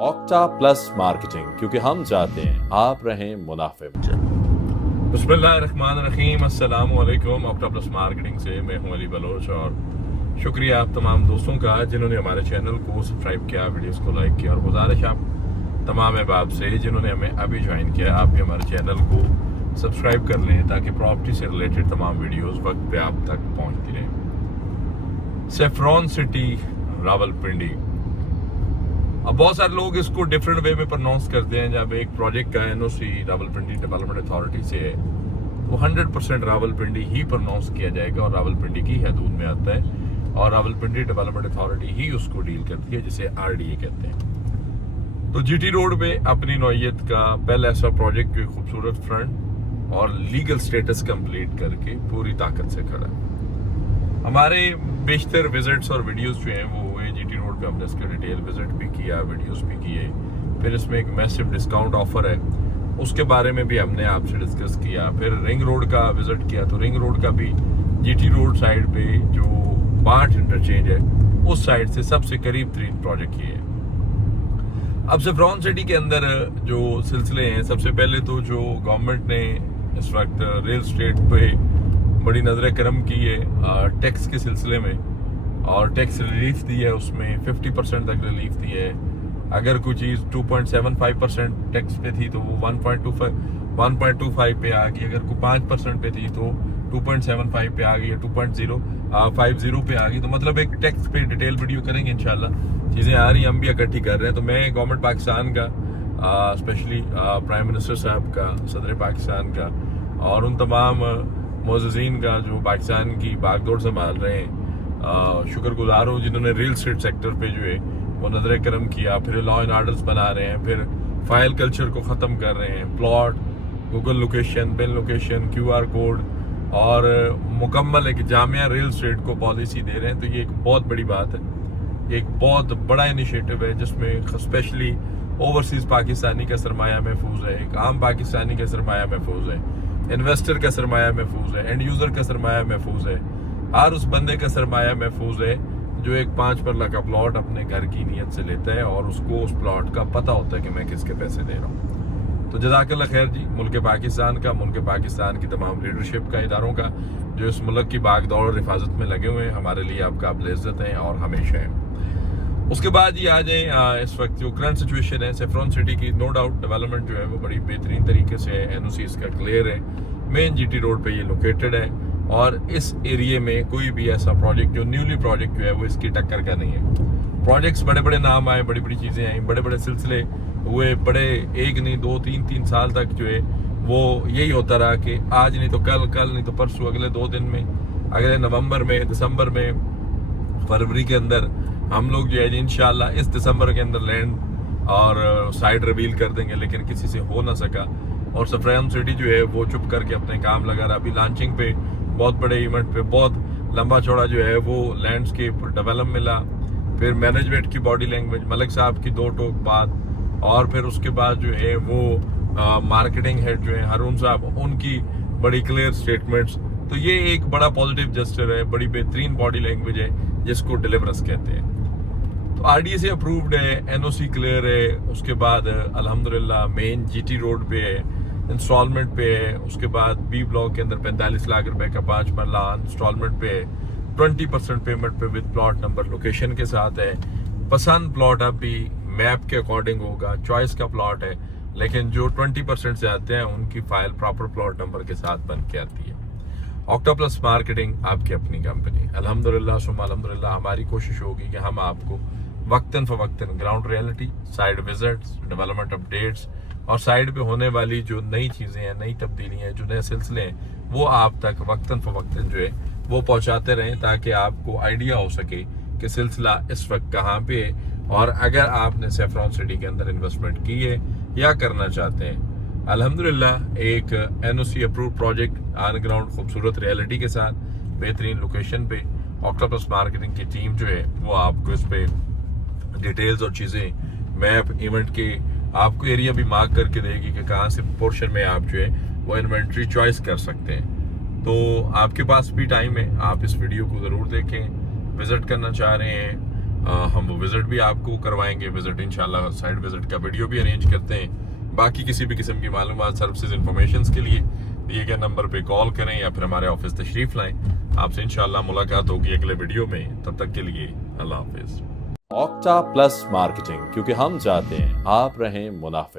Octa plus marketing, क्योंकि हम चाहते हैं आप रहें मुनाफे में। बिस्मिल्लाहिर्रहमानिर्रहीम, अस्सलाम वालेकुम। ऑक्टा प्लस मार्केटिंग से मैं हूं अली बलोच, और शुक्रिया आप तमाम दोस्तों का जिन्होंने हमारे चैनल को सब्सक्राइब किया, वीडियोस को लाइक किया, और गुजारिश आप तमाम अहबाब से जिन्होंने हमें अभी ज्वाइन किया, आप भी हमारे चैनल को सब्सक्राइब कर लें ताकि प्रॉपर्टी से रिलेटेड तमाम वीडियोस वक्त पे आप तक पहुंचती रहें। Saffron city, Rawalpindi. अब बहुत सारे लोग इसको डिफरेंट वे में प्रोनाउंस करते हैं। जब एक प्रोजेक्ट का एनओसी रावलपिंडी डेवलपमेंट अथॉरिटी से है तो 100% रावलपिंडी ही प्रोनाउंस किया जाएगा और रावलपिंडी की हदूद में आता है, और रावलपिंडी डेवलपमेंट अथॉरिटी ही उसको डील करती है, जिसे आरडीए कहते हैं। तो जीटी रोड पे अपनी नौयत का पहला ऐसा प्रोजेक्ट जो खूबसूरत फ्रंट और लीगल स्टेटस कंप्लीट करके पूरी ताकत से खड़ा है। हमारे बेशतर विजिट्स और वीडियोस जो हैं वो हुए जीटी रोड पे। हमने इसके डिटेल विजिट भी किया, वीडियोस भी किए। फिर इसमें एक मैसिव डिस्काउंट ऑफर है, उसके बारे में भी हमने आपसे डिस्कस किया। फिर रिंग रोड का विजिट किया, तो रिंग रोड का भी जीटी रोड साइड पे जो बाट इंटरचेंज है उस साइड से सबसे करीब तरीन प्रोजेक्ट ये है। अब सेफ्रॉन सिटी के अंदर जो सिलसिले हैं, सबसे पहले तो जो गवर्नमेंट ने इस वक्त रियल एस्टेट पे बड़ी नजर करम की है टैक्स के सिलसिले में, और टैक्स रिलीफ दी है, उसमें 50% तक रिलीफ दी है। अगर कोई चीज़ 2.75% टैक्स पे थी तो वो 1.25 पे आ गई। अगर कोई 5% पे थी तो 2.75 पे आ गई, या 2.050 पे आ गई। तो मतलब एक टैक्स पे डिटेल वीडियो करेंगे इंशाल्लाह। चीज़ें आ रही, हम भी इकट्ठी कर रहे हैं। तो मैं गवर्नमेंट पाकिस्तान का, स्पेशली प्राइम मिनिस्टर साहब का, सदर पाकिस्तान का, और उन तमाम मोज़ीज़ीन का जो पाकिस्तान की बागडोर संभाल रहे हैं, शुक्रगुजार हूँ जिन्होंने रियल एस्टेट सेक्टर पे जो है वो नजर करम किया। फिर लॉ एंड आर्डर्स बना रहे हैं, फिर फाइल कल्चर को ख़त्म कर रहे हैं, plot, Google location, pin location, QR code, और मुकम्मल एक जामिया रियल एस्टेट को पॉलिसी दे रहे हैं। तो ये एक बहुत बड़ी बात है, एक बहुत बड़ा इनिशिएटिव है, जिसमें स्पेशली ओवरसीज़ पाकिस्तानी का सरमाया महफूज है, एक आम पाकिस्तानी का सरमाया महफूज है, इन्वेस्टर का सरमाया महफूज है, एंड यूज़र का सरमाया महफूज है, हर उस बंदे का सरमाया महफूज है जो एक 5 परला का प्लॉट अपने घर की नीयत से लेता है, और उसको उस प्लॉट का पता होता है कि मैं किसके पैसे दे रहा हूँ। तो जज़ाकल्लाह खैर जी, मुल्क पाकिस्तान का, मुल्क पाकिस्तान की तमाम लीडरशिप का, इदारों का, जो इस मुल्क की बागदौड़ और हिफाजत में लगे हुए हैं, हमारे लिए आप काबिल इज़्ज़त हैं और हमेशा हैं। उसके बाद ये आ जाए इस वक्त जो करंट सिचुएशन है सेफ्रॉन सिटी की, नो डाउट डेवलपमेंट जो है वो बड़ी बेहतरीन तरीके से है। एनओसी इसका क्लियर है, मेन जीटी रोड पे ये लोकेटेड है, और इस एरिए में कोई भी ऐसा प्रोजेक्ट जो न्यूली प्रोजेक्ट जो है वो इसकी टक्कर का नहीं है। प्रोजेक्ट्स बड़े बड़े नाम आए, बड़ी बड़ी चीज़ें आई, बड़े बड़े सिलसिले हुए, बड़े एक नहीं 2-3 साल तक जो है वो यही होता रहा कि आज नहीं तो कल, कल नहीं तो परसों, अगले 2 दिन में, अगले नवंबर में, दिसंबर में, फरवरी के अंदर हम लोग जो है इंशाल्लाह इस दिसंबर के अंदर लैंड और साइट रिवील कर देंगे, लेकिन किसी से हो ना सका। और सेफ्रॉन सिटी जो है वो चुप करके अपने काम लगा रहा। अभी लॉन्चिंग पे, बहुत बड़े इवेंट पे, बहुत लंबा चौड़ा जो है वो लैंडस्केप डेवलप मिला। फिर मैनेजमेंट की बॉडी लैंग्वेज, मलिक साहब की 2 टोक बात, और फिर उसके बाद जो है वो मार्केटिंग हेड जो है हारून साहब, उनकी बड़ी क्लियर स्टेटमेंट्स। तो ये एक बड़ा पॉजिटिव जेस्चर है, बड़ी बेहतरीन बॉडी लैंग्वेज है, जिसको डिलीवरेंस कहते हैं। तो आरडीए से अप्रूव्ड है, एनओसी क्लियर है। उसके बाद अल्हम्दुलिल्लाह मेन जीटी रोड पे है, इंस्टॉलमेंट पे है। उसके बाद बी ब्लॉक के अंदर 45 लाख रुपए का 5 मरला इंस्टॉलमेंट पे है, 20% पेमेंट पे विद प्लॉट नंबर लोकेशन के साथ है। पसंद प्लॉट अभी मैप के अकॉर्डिंग होगा, चॉइस का प्लॉट है, लेकिन जो 20% से आते हैं उनकी फाइल प्रॉपर प्लॉट नंबर के साथ बन के आती है। ऑक्टा प्लस मार्केटिंग आपकी अपनी कंपनी। अल्हम्दुलिल्लाह सुम्मा अल्हम्दुलिल्लाह, हमारी कोशिश होगी कि हम आपको वक्तन फवक्तन ground reality, site visits, development updates, और साइड पे होने वाली जो नई चीज़ें हैं, नई तब्दीलियाँ हैं, जो नए सिलसिले हैं, वो आप तक वक्तन फवक्तन जो है वो पहुँचाते रहें, ताकि आपको आइडिया हो सके कि सिलसिला इस वक्त कहाँ पे है। और अगर आपने सेफ्रॉन सिटी के अंदर इन्वेस्टमेंट की है या करना चाहते हैं, अल्हम्दुलिल्लाह एक NOC approve project on ground खूबसूरत रियलिटी के साथ बेहतरीन लोकेशन पे, ऑक्टा प्लस मार्केटिंग की टीम जो है वो आपको इस पे डिटेल्स और चीज़ें, मैप, इवेंट के, आपको एरिया भी मार्क करके देगी कि कहाँ से पोर्शन में आप जो है वो इन्वेंट्री चॉइस कर सकते हैं। तो आपके पास भी टाइम है, आप इस वीडियो को ज़रूर देखें। विजिट करना चाह रहे हैं हम वो विजिट भी आपको करवाएंगे, विजिट इंशाल्लाह साइट विजिट का वीडियो भी अरेंज करते हैं। बाकी किसी भी किस्म की मालूमात, सर्विसेज, इंफॉर्मेशन के लिए दिए गए नंबर पे कॉल करें या फिर हमारे ऑफिस तशरीफ लाएं। आपसे इंशाल्लाह मुलाकात होगी अगले वीडियो में। तब तक के लिए अल्लाह हाफिज। ऑक्टा प्लस मार्केटिंग, क्योंकि हम चाहते हैं आप रहें मुनाफे में।